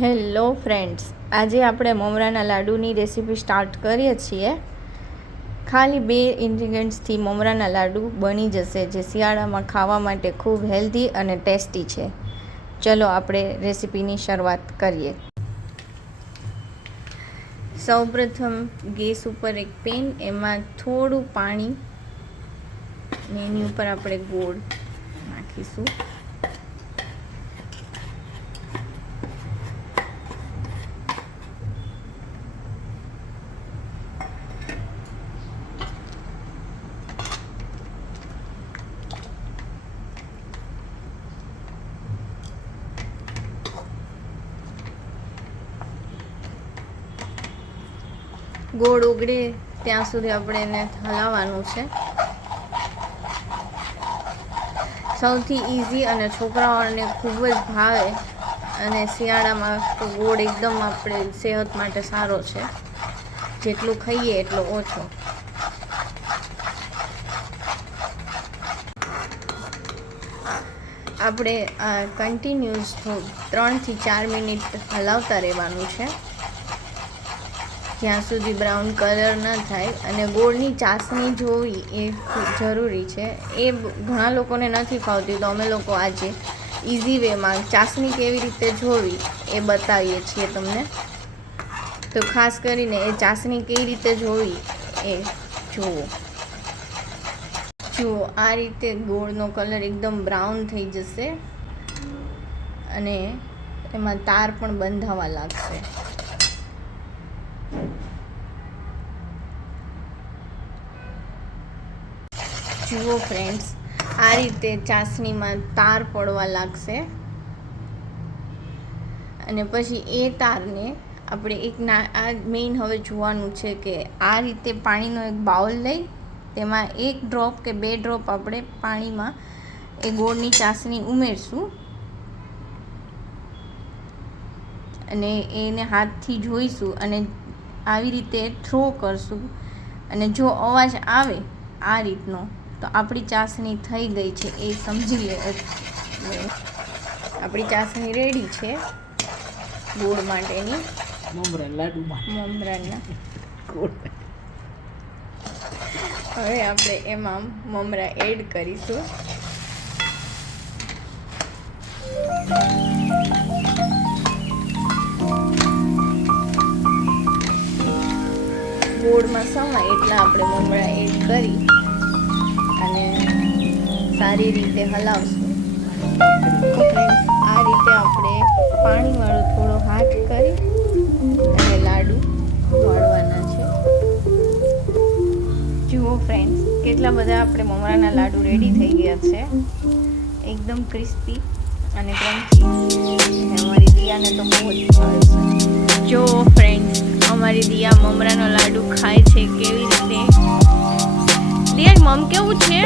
Hello friends, આજે આપણે મમરાના લાડુની recipe start કરીએ છીએ. ખાલી 2 ઇન્ગ્રીડિયન્ટ્સથી મમરાના લાડુ બની જશે, જે શિયાળામાં ખાવા માટે ખૂબ હેલ્ધી અને ટેસ્ટી છે. ચલો આપણે રેસીપીની શરૂઆત કરીએ. સૌપ્રથમ ગેસ ઉપર એક પેન, એમાં થોડું પાણી અને એની ઉપર આપણે ગોળ નાખીશું. ગોળ ઉગડે ત્યાં સુધી આપણે એને હલાવવાનું છે. સૌથી ઇઝી અને છોકરાઓને ખૂબ જ ભાવે, અને શિયાળામાં તો ગોળ એકદમ આપણે સેહત માટે સારો છે. જેટલું ખાઈએ એટલો ઓછો. આપણે કન્ટિન્યુઅસ 3 થી 4 મિનિટ હલાવતા રહેવાનું છે, જ્યાં સુધી બ્રાઉન કલર ન થાય. અને ગોળની ચાસણી જોવી એ ખૂબ જરૂરી છે. એ ઘણા લોકોને નથી ફાવતી, તો અમે લોકો આજે ઇઝી વેમાં ચાસણી કેવી રીતે જોવી એ બતાવીએ છીએ તમને. તો ખાસ કરીને એ ચાસણી કેવી રીતે જોવી એ જુઓ. આ રીતે ગોળનો કલર એકદમ બ્રાઉન થઈ જશે અને એમાં તાર પણ બંધાવા લાગશે. જુઓ ફ્રેન્ડ્સ, આ રીતે ચાસણીમાં તાર પડવા લાગશે, અને પછી એ તારને આપણે આ મેઇન હવે જોવાનું છે કે આ રીતે પાણીનો એક બાઉલ લઈ, તેમાં 1 ડ્રોપ કે 2 ડ્રોપ આપણે પાણીમાં એ ગોળની ચાસણી ઉમેરશું, અને એને હાથથી જોઈશું અને આવી રીતે થ્રો કરશું. અને જો અવાજ આવે આ રીતનો, તો આપણી ચાસણી થઈ ગઈ છે એ સમજી લે. આપણી ચાસણી રેડી છે ગોળ માટેની, મમરાના ગોળ. હવે આપણે એમાં મમરા એડ કરીશું. ગોળમાં સમાય એટલા આપણે મમરા એડ કરી અને સારી રીતે હલાવશું. આ રીતે આપણે પાણીવાળો થોડો હાથ કરી અને લાડુ વાળવાના છે. જુઓ ફ્રેન્ડ્સ, કેટલા બધા આપણે મમરાના લાડુ રેડી થઈ ગયા છે, એકદમ ક્રિસ્પી અને ક્રન્ચી. અમારી દિયાને તો બહુ જ ભાવે છે. જો ફ્રેન્ડ્સ, અમારી દિયા મમરાનો લાડુ ખાય છે કેવી રીતે. દિયા, મમ કેવું છે?